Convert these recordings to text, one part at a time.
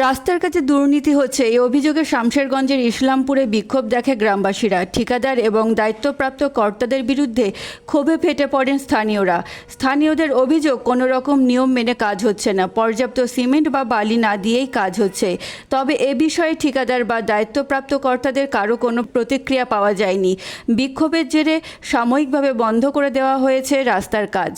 রাস্তার কাছে দুর্নীতি হচ্ছে এই অভিযোগে শামশেরগঞ্জের ইসলামপুরে বিক্ষোভ দেখে গ্রামবাসীরা। ঠিকাদার এবং দায়িত্বপ্রাপ্ত কর্তাদের বিরুদ্ধে ক্ষোভে ফেটে পড়েন স্থানীয়রা। স্থানীয়দের অভিযোগ কোনো রকম নিয়ম মেনে কাজ হচ্ছে না, পর্যাপ্ত সিমেন্ট বা বালি না দিয়েই কাজ হচ্ছে। তবে এ বিষয়ে ঠিকাদার বা দায়িত্বপ্রাপ্ত কর্তাদের কারো কোনো প্রতিক্রিয়া পাওয়া যায়নি। বিক্ষোভের জেরে সাময়িকভাবে বন্ধ করে দেওয়া হয়েছে রাস্তার কাজ।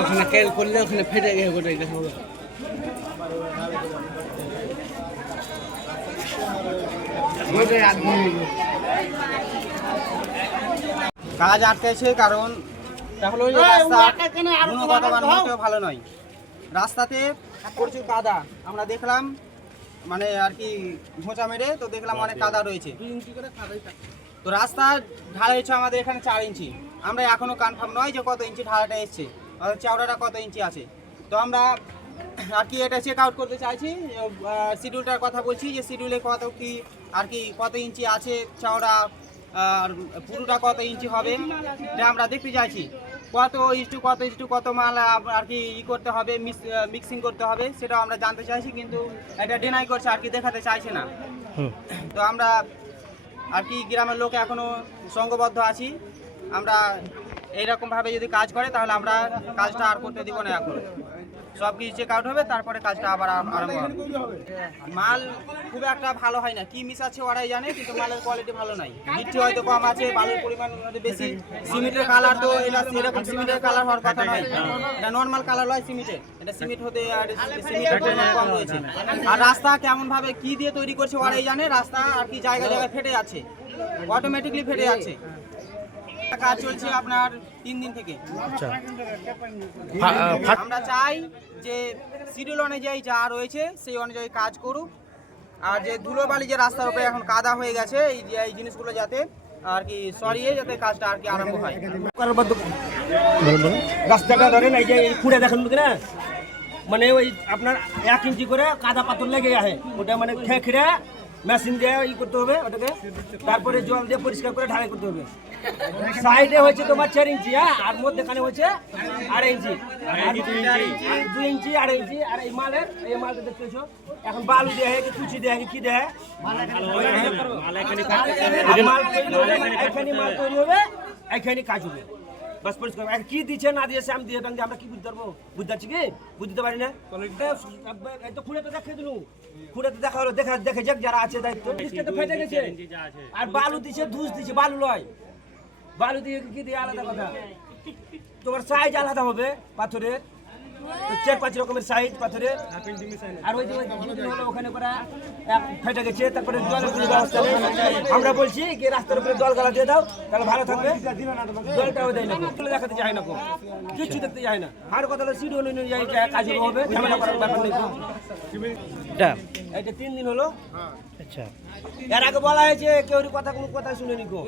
ওখানে কেল করলে ওখানে ফেটে গিয়ে গোটাই দেখো। কাজ আটকেছে কারণ তাহলে ওই রাস্তা গুণগত মান মোটেও ভালো নয়। রাস্তাতে প্রচুর কাদা আমরা দেখলাম, মানে আর কি ঘোঁচা মেরে তো দেখলাম অনেক কাদা রয়েছে। তো রাস্তা ঢালাই হচ্ছে আমাদের এখানে 4 ইঞ্চি। আমরা এখনো কনফার্ম নয় যে কত ইঞ্চি ঢালাটা এসছে, চওড়াটা কত ইঞ্চি আছে। তো আমরা আর কি এটা চেক আউট করতে চাইছি। শিডিউলটার কথা বলছি যে শিডিউলে কত কি আর কি কত ইঞ্চি আছে চওড়া, আর পুরোটা কত ইঞ্চি হবে এটা আমরা দেখতে চাইছি। কত ইস্টু কত মাল আর কি করতে হবে, মিক্সিং করতে হবে সেটাও আমরা জানতে চাইছি, কিন্তু এটা ডিনাই করছে আর কি, দেখাতে চাইছে না। তো আমরা আর কি গ্রামের লোক এখনো সংঘবদ্ধ আছি। আমরা এইরকমভাবে যদি কাজ করে তাহলে আমরা কাজটা আর করতে দিব না। এখন সব কিছু চেক আউট হবে, তারপরে কাজটা আবার আরম্ভ হবে। মাল খুব একটা ভালো হয় না, কি মিস আছে ওরাই জানে, কিন্তু মালের কোয়ালিটি ভালো নাই। গিট্টি হয়তো কম আছে, বালুর পরিমাণ বেশি। সিমেন্টের কালার তো এটা এরকম সিমেন্টের কালার হওয়ার কথা নয়, এটা নর্মাল কালার হয় সিমেন্টের। এটা সিমেন্ট হতে আর সিমেন্টের পরিমাণ কম রয়েছে। আর রাস্তা কেমন ভাবে কি দিয়ে তৈরি করছে ওরাই জানে। রাস্তা আর কি জায়গায় জায়গায় ফেটে যাচ্ছে, অটোমেটিকলি ফেটে যাচ্ছে। কাজ চলছে আপনার 3 দিন থেকে। আমরা চাই যে শিডিউল অনুযায়ী যা রয়েছে সেই অনুযায়ী কাজ করুক, আর যে ধুলোবালি যে রাস্তার উপরে এখন কাদা হয়ে গেছে এই জিনিসগুলো যাতে আর কি সরিয়ে যাতে কাজটা আর কি আরম্ভ হয়। রাস্তাটা ধরেন এই যে খুঁড়ে দেখেন না, মানে ওই আপনার 1 ইঞ্চি করে কাদা পাথর লেগে আছে, ওটা মানে খেয়ে মেশিন দিয়ে করতে হবে ওটাকে, তারপরে জল দিয়ে পরিষ্কার করে ঢালাই করতে হবে। সাইডে হয়েছে তোমার 4 ইঞ্চি, হ্যাঁ, আর মধ্যেখানে হচ্ছে 2.5 ইঞ্চি, 2 ইঞ্চি 2.5 ইঞ্চি। আর এই মালটা দেখতেছো এখন বালু দেয় কি কুচি দেয় কি দেয়, এখানে মাল তৈরি হবে, এখানে কাজ হবে। বাস পরিষ্কার কি দিচ্ছে না দিয়েছে আমি দিয়ে আমরা কি বুঝতে পারবো? বুঝতে পারছি কি বুঝতে পারি না। এই তো খুঁড়ে তো দেখে দিলু, খুঁড়ে তো দেখা হলো, দেখে যাক যারা আছে দায়িত্ব। তো ফেটে গেছে, আর বালু দিচ্ছে, ধুস দিচ্ছে, বালু লয়। বালু দিয়ে কি দিয়ে আলাদা কথা, তোমার সাইজ আলাদা হবে পাথরের, 4-5 রকমের সাইজ পাথরের। আর ওই যে ওখানে করা ফেটে গেছে, তারপরে জলের কোনো ব্যবস্থা নেই। আমরা বলছি কি রাস্তার উপরে জল গালা দিয়ে দাও, তাহলে ভালো থাকবে। জলটাও দেয় না, দেখাতে চায় না, কিছু দেখতে চায় না। আর কথা হলো শিডিউল অনুযায়ী কাজ হবে, ঝামেলা করার ব্যাপার নেই। এটা 3 দিন হলো। আচ্ছা, এর আগে বলা হয়েছে কেউ কথা কোনো কথা শুনেনি গো।